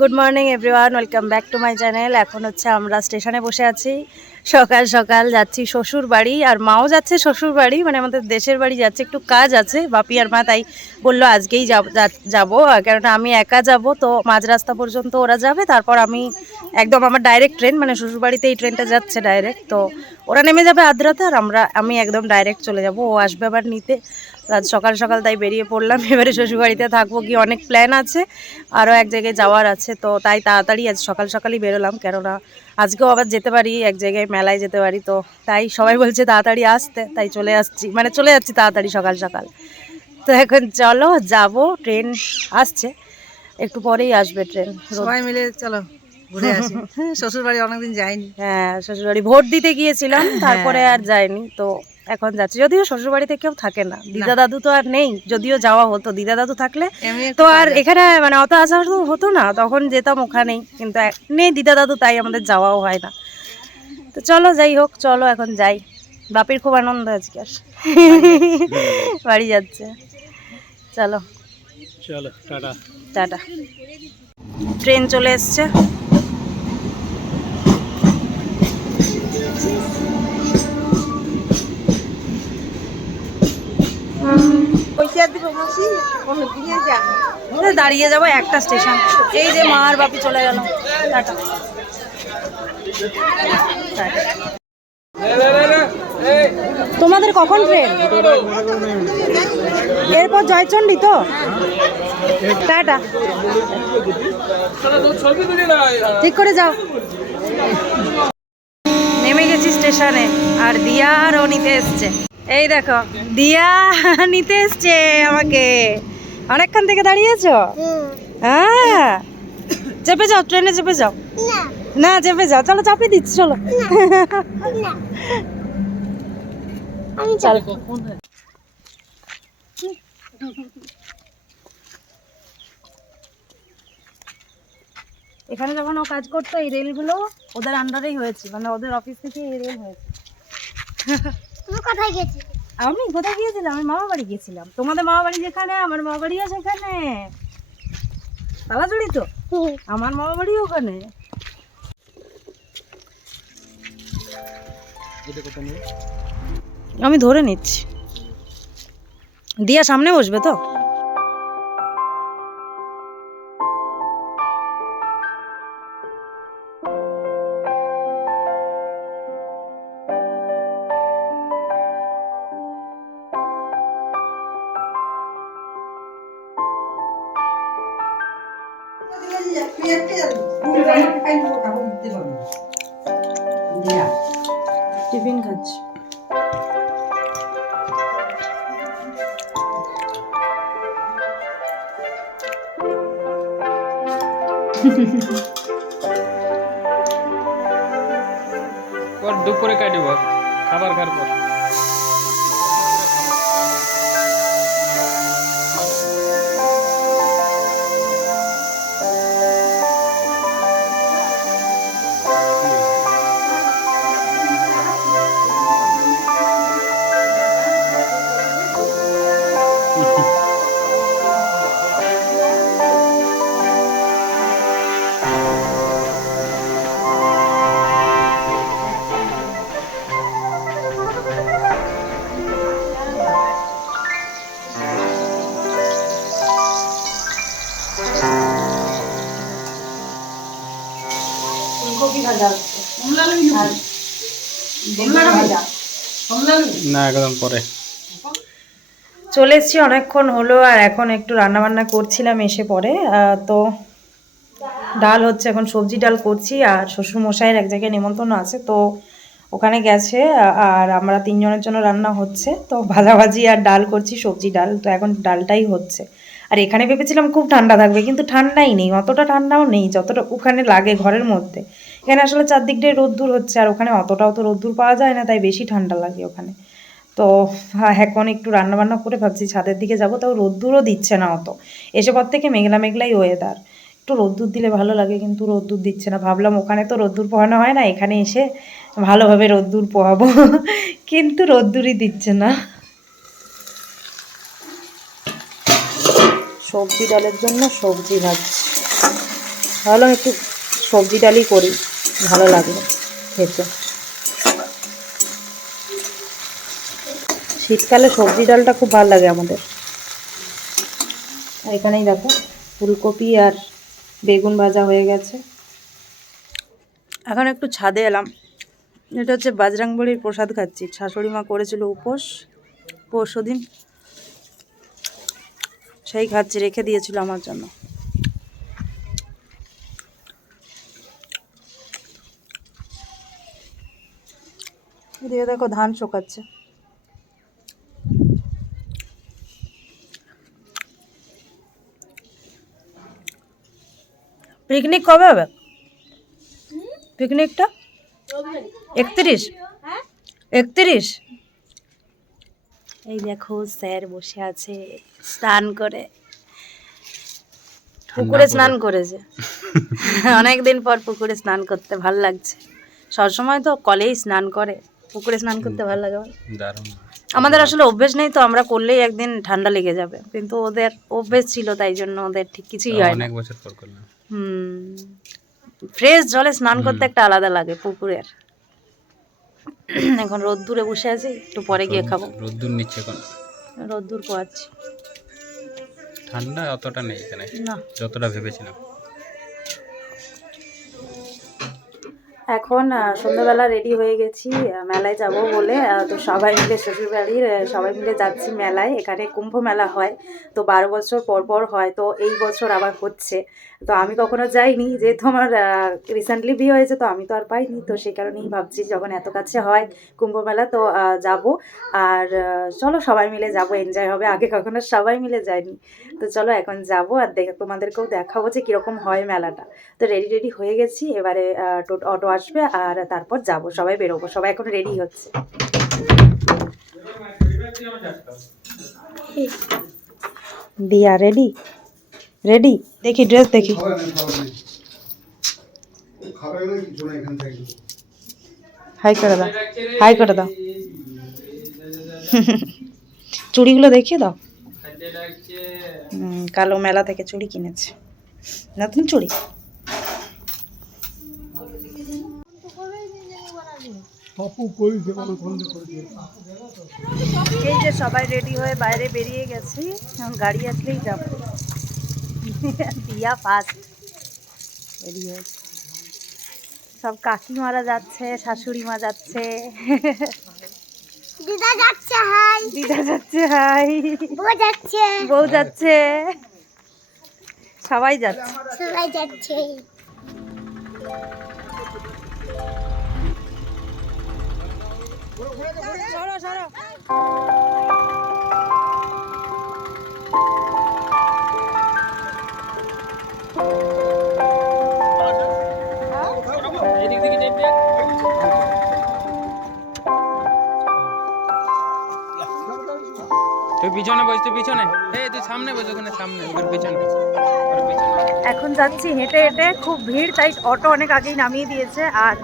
Good morning everyone welcome back to my channel এখন হচ্ছে আমরা স্টেশনে বসে আছি। সকাল সকাল যাচ্ছি শ্বশুর বাড়ি, আর মাও যাচ্ছে শ্বশুর বাড়ি মানে আমাদের দেশের বাড়ি যাচ্ছে, একটু কাজ আছে, বাপি আর মা তাই বলল আজকেই যাব কেননা আমি একা যাব, তো মাঝ রাস্তা পর্যন্ত ওরা যাবে, তারপর আমি একদম আমার ডাইরেক্ট ট্রেন মানে শ্বশুর বাড়িতে এই ট্রেনটা যাচ্ছে ডাইরেক্ট তো ওরা নেমে যাবে আদ্রাতে, আর আমরা, আমি একদম ডাইরেক্ট চলে যাব। ও আসবে আবার নিতে। আজ সকাল সকাল তাই বেরিয়ে পড়লাম। এবারে শ্বশুরবাড়িতে থাকব কি অনেক প্ল্যান আছে আরও এক জায়গায় যাওয়ার আছে তো তাই তাড়াতাড়ি আজ সকাল সকালই বেরোলাম কেননা আজকেও আবার যেতে পারি এক জায়গায় মেলায় যেতে পারি তো তাই সবাই বলছে তাড়াতাড়ি আসতে তাই চলে আসছি মানে চলে যাচ্ছি তাড়াতাড়ি সকাল সকাল। তো এখন চলো যাব ট্রেন আসছে একটু পরেই আসবে ট্রেন সবাই মিলে চলো ঘুরে আসি। শ্বশুর বাড়ি অনেকদিন যাইনি হ্যাঁ শ্বশুরবাড়ি ভোট দিতে গিয়েছিলাম তারপরে আর যাইনি তো এখন যাচ্ছি। যদিও শ্বশুরবাড়িতে কেউ থাকে না। দিদা দাদু তো আর নেই যদিও যাওয়া হতো। দিদা দাদু থাকলে তো আর এখানে মানে অত আসা হতো না। তখন যেতাম ওখানেই কিন্তু নেই দিদা দাদু তাই আমাদের যাওয়াও হয় না। তো চলো যাই হোক চলো এখন যাই। বাপির খুব আনন্দ আজকে। আর বাড়ি যাচ্ছে। চলো। চলো টাটা। টাটা। ট্রেন চলে এসছে। দাঁড়িয়ে যাব একটা স্টেশন। এই যে মা আর বাপি চলে গেল। টাটা। তোমাদের কখন ট্রেন? এরপর জয়চন্ডী তো? টাটা। ঠিক করে যাও। নেমে গেছি স্টেশনে, আর দিয়া আর ও নিতে এসছে। এই দেখো দিয়া নিতে এসছে আমাকে। অনেকক্ষণ থেকে দাঁড়িয়েছো হ্যাঁ। চেপে যাও ট্রেনে চেপে যাও। না চেপে যাও। চলো চাপিয়ে দিচ্ছি চলো। আমি চল। এখানে যখন ও কাজ করতো এই রেলগুলো ওদের আন্ডারেই হয়েছে। মানে ওদের অফিস থেকে এই রেল হয়েছে। তুমি কোথায় গেছি আমি কোথায় গিয়েছিলাম? আমি মামা বাড়ি গিয়েছিলাম। তোমাদের মামা বাড়ি যেখানে আমার মামা বাড়িও সেখানে। তালাজুড়ি তো? আমার মামা বাড়ি ওখানে। আমি ধরে নিচ্ছি। দিয়া সামনে বসবে তো? টিফিন খাচ্ছি। পর দুপুরে কাটিব খাবার খাওয়ার পর। ফুলকপি ভাজা হচ্ছে আর বেগুন ভাজা না একদম পরে। চলে এসেছি অনেকক্ষণ হলো আর এখন একটু রান্না বান্না করছিলাম এসে পরে। তো ডাল হচ্ছে এখন সবজি ডাল করছি আর শ্বশুর মশাইয়ের এক জায়গায় নিমন্ত্রণ আছে তো ওখানে গেছে। আর আমরা তিনজনের জন্য রান্না হচ্ছে তো ভাজাভাজি আর ডাল করছি সবজি ডাল তো এখন ডালটাই হচ্ছে। আর এখানে ভেবেছিলাম খুব ঠান্ডা থাকবে কিন্তু ঠান্ডাই নেই অতটা ঠান্ডাও নেই যতটা ওখানে লাগে ঘরের মধ্যে। এখানে আসলে চারদিকটাই রোদ্দুর হচ্ছে আর ওখানে অতটাও তো রোদ্দুর পাওয়া যায় না তাই বেশি ঠান্ডা লাগে ওখানে। তো হ্যাঁ, এখন একটু রান্না বান্না করে ভাবছি ছাদের দিকে যাব তাও রোদ্দুরও দিচ্ছে না অত। এসে পর থেকে মেঘলা মেঘলাই ওয়েদার একটু রোদ্দুর দিলে ভালো লাগে কিন্তু রোদ্দুর দিচ্ছে না। ভাবলাম ওখানে তো রোদ্দুর পোহানো হয় না এখানে এসে ভালোভাবে রোদ্দুর পোহাবো। কিন্তু রোদ্দুরই দিচ্ছে না। সবজি ডালের জন্য সবজি ভাজছি। ভাবলাম একটু সবজি ডালই করি। ভালো লাগল খেতে। শীতকালে সবজি ডালটা খুব ভালো লাগে আমাদের। এখানেই দেখো, ফুলকপি আর বেগুন ভাজা হয়ে গেছে। এখন একটু ছাদে এলাম। এটা হচ্ছে বাজরাংবড়ির প্রসাদ খাচ্ছি। শাশুড়ি মা করেছিল উপোস পরশু দিন সেই খাচ্ছি, রেখে দিয়েছিল আমার জন্য। এদিকে দেখো ধান শুকাচ্ছে। পিকনিক কবে হবে? পিকনিকটা একত্রিশ? একত্রিশ? এই দেখো স্যার বসে আছে স্নান করে। পুকুরে স্নান করেছে। অনেকদিন পর পুকুরে স্নান করতে ভালো লাগছে। সবসময় তো কলেই স্নান করে। পুকুরে স্নান করতে ভালো লাগে আমাদের আসলে অভ্যেস নেই তো আমরা করলেই একদিন ঠান্ডা লেগে যাবে। কিন্তু ওদের অভ্যেস ছিল তাই জন্য ওদের ঠিক কিছুই হয় অনেক বছর পর করলাম। হুম। ফ্রেশ জলে স্নান করতে একটা আলাদা লাগে পুকুরের। এখন রোদ্দুরে বসে আছি একটু পরে গিয়ে খাব। রোদ্দুর নিচ্ছে এখন। রোদ্দুর পোয়াচ্ছি। ঠান্ডা অতটা নেই এখানে। না। যতটা ভেবেছিলাম। এখন সন্ধ্যাবেলা রেডি হয়ে গেছি মেলায় যাব বলে তো সবাই মিলে শ্বশুরবাড়ির আহ, সবাই মিলে যাচ্ছি মেলায়। এখানে কুম্ভ মেলা হয় তো বারো বছর পর পর হয় তো এই বছর আবার হচ্ছে। তো আমি কখনো যাইনি যেহেতু আমার রিসেন্টলি বিয়ে হয়েছে তো আমি তো আর পাইনি তো সেই কারণেই ভাবছি যখন এত কাছে হয় কুম্ভ মেলা তো যাব। আর চলো সবাই মিলে যাব এনজয় হবে। আগে কখনো সবাই মিলে যাইনি। তো চলো এখন যাব আর দেখে তোমাদেরকেও দেখাবো যে কীরকম হয় মেলাটা। তো রেডি রেডি হয়ে গেছি এবারে অটো আসবে আর তারপর যাব সবাই বেরোবো সবাই এখন রেডি হচ্ছে। দিয়া রেডি রেডি দেখি ড্রেস দেখি। হাই করে দাও। হাই করে দাও। চুড়িগুলো দেখিয়ে দাও। কালো মেলা থেকে চুড়ি কিনেছে। নতুন চুড়ি। এই যে সবাই রেডি হয়ে বাইরে বেরিয়ে গেছি এখন গাড়ি আসলেই যাব। দিয়া ফার্স্ট রেডি হয়েছে সব কাকিমারা যাচ্ছে শাশুড়ি মা যাচ্ছে। দিদা যাচ্ছে হাই। দিদা যাচ্ছে হাই। বউ যাচ্ছে। বউ যাচ্ছে। সবাই যাচ্ছে। সবাই যাচ্ছে। এদিক তুই পিছনে বস তুই পিছনে। এই তুই সামনে বস ওখানে সামনে ওর পিছনে। এখন যাচ্ছি হেঁটে হেঁটে খুব ভিড় তাই অটো অনেক আগেই নামিয়ে দিয়েছে। আর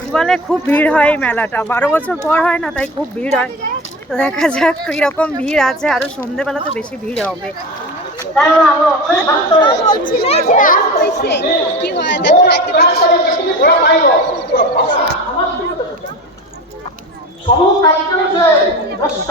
কি বলে খুব ভিড় হয় এই মেলাটা। বারো বছর পর হয় না তাই খুব ভিড় হয়। তো দেখা যাক কীরকম ভিড় আছে আরও সন্ধেবেলা তো বেশি ভিড় হবে। সমস্ত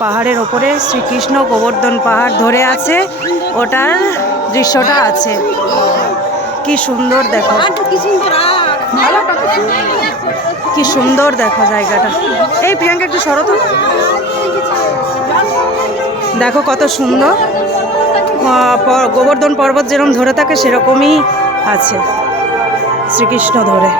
পাহাড়ের ওপরে শ্রীকৃষ্ণ গোবর্ধন পাহাড় ধরে আছে ওটার দৃশ্যটা আছে। কি সুন্দর দেখো। কি সুন্দর দেখো জায়গাটা। এই প্রিয়াঙ্কা, একটু সরো দেখো কত সুন্দর। গোবর্ধন পর্বত যেরকম ধরে থাকে, সেরকমই আছে শ্রীকৃষ্ণ ধরে।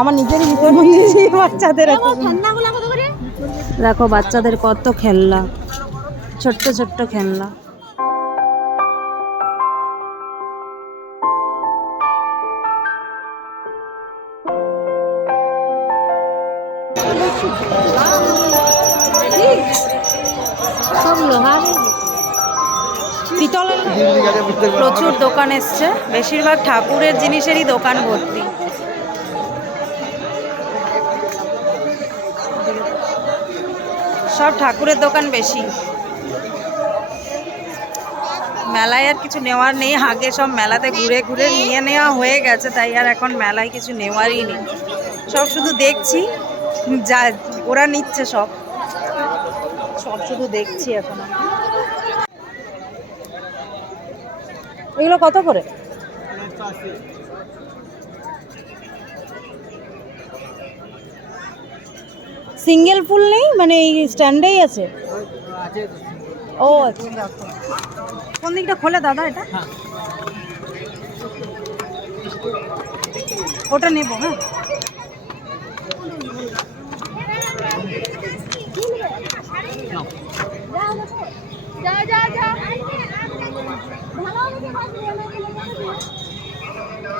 আমার নিজেরই ভিতরে বাচ্চাদের দেখো বাচ্চাদের কত খেলনা। ছোট্ট ছোট্ট খেলনা। সব লোহার। পিতলের প্রচুর দোকান এসছে। বেশিরভাগ ঠাকুরের জিনিসেরই দোকান ভর্তি। সব ঠাকুরের দোকান বেশি। মেলায় আর কিছু নেওয়ার নেই, আগে সব মেলাতে ঘুরে ঘুরে নিয়ে নেওয়া হয়ে গেছে, তাই আর এখন মেলায় কিছু নেওয়ারই নেই। সব শুধু দেখছি, যা ওরা নিচ্ছে সব। সব শুধু দেখছি এখন এগুলো কত করে? সিঙ্গেল ফুল নেই মানে এই স্ট্যান্ডেই আছে। ও আচ্ছা। কোন দিকটা খোলে দাদা এটা? ওটা নেব হ্যাঁ।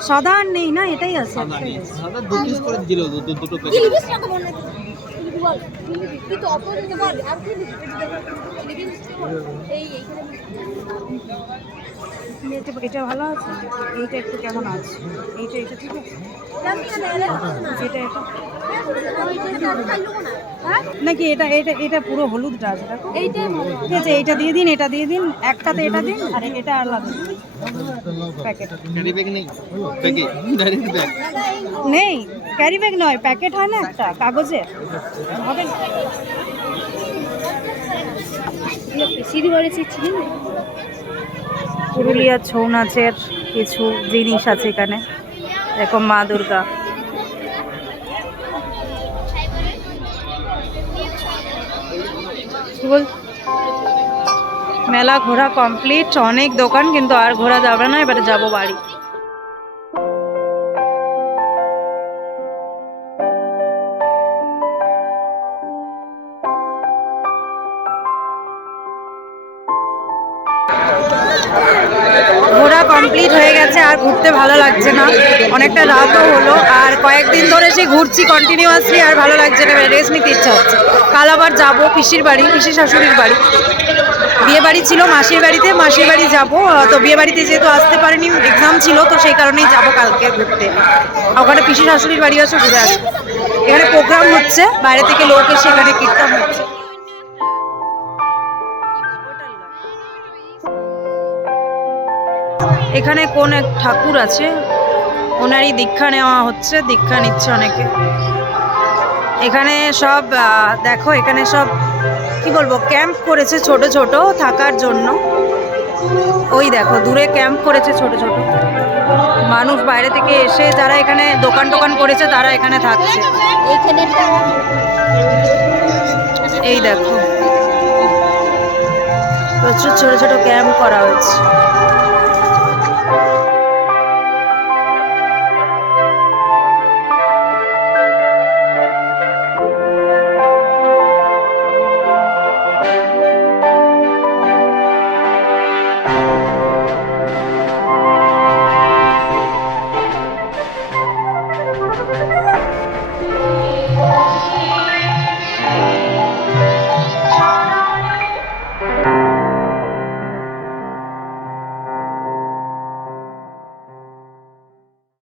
সাদা আর নেই না এটাই আছে। আছে। দু পিস করে দিল দুটো কি আর কি এই এটা ভালো আছে? এইটা একটু কেমন আছে? এইটা এটা ঠিক আছে? এটা। এটা নাকি এটা এটা এটা পুরো হলুদটা আছে দেখো। ঠিক আছে এইটা দিয়ে দিন এটা দিয়ে দিন একটাতে এটা দিন আর এটা আলাদা। প্যাকেট নেই। ক্যারি ব্যাগ নয় প্যাকেট হয় না একটা? কাগজে? হবে না পুরুলিয়ার ছৌ নাচের কিছু জিনিস আছে এখানে দেখো মা দুর্গা। বল মেলা ঘোরা কমপ্লিট অনেক দোকান কিন্তু আর ঘোরা যাবে না এবারে যাব বাড়ি। আর ঘুরতে ভালো লাগছে না। অনেকটা রাতও হলো আর কয়েকদিন ধরে সে ঘুরছি কন্টিনিউয়াসলি আর ভালো লাগছে না রেস্ট নিতে ইচ্ছা হচ্ছে। কাল আবার যাব পিসির বাড়ি, পিসি শাশুড়ির বাড়ি। বিয়ে বাড়ি ছিল মাসির বাড়িতে, মাসির বাড়ি যাব। তো বিয়ে বাড়িতে যেহেতু আসতে পারিনি এক্সাম ছিল, তো সেই কারণেই যাব কালকে ঘুরতে। ওখানে পিসি শাশুড়ির বাড়ি আছে ঘুরে আসব এখানে প্রোগ্রাম হচ্ছে, বাইরে থেকে লোক এসে এখানে কীর্তন হচ্ছে। এখানে কোন এক ঠাকুর আছে? ওনারই দীক্ষা নেওয়া হচ্ছে, দীক্ষা নিচ্ছে অনেকে। এখানে সব দেখো, এখানে সব, কি বলব, ক্যাম্প করেছে ছোট ছোট থাকার জন্য। ওই দেখো, দূরে ক্যাম্প করেছে ছোট ছোট। মানুষ বাইরে থেকে এসে যারা এখানে দোকান টোকান করেছে, তারা এখানে থাকছে। এই দেখো। প্রচুর ছোট ছোট ক্যাম্প করা হয়েছে।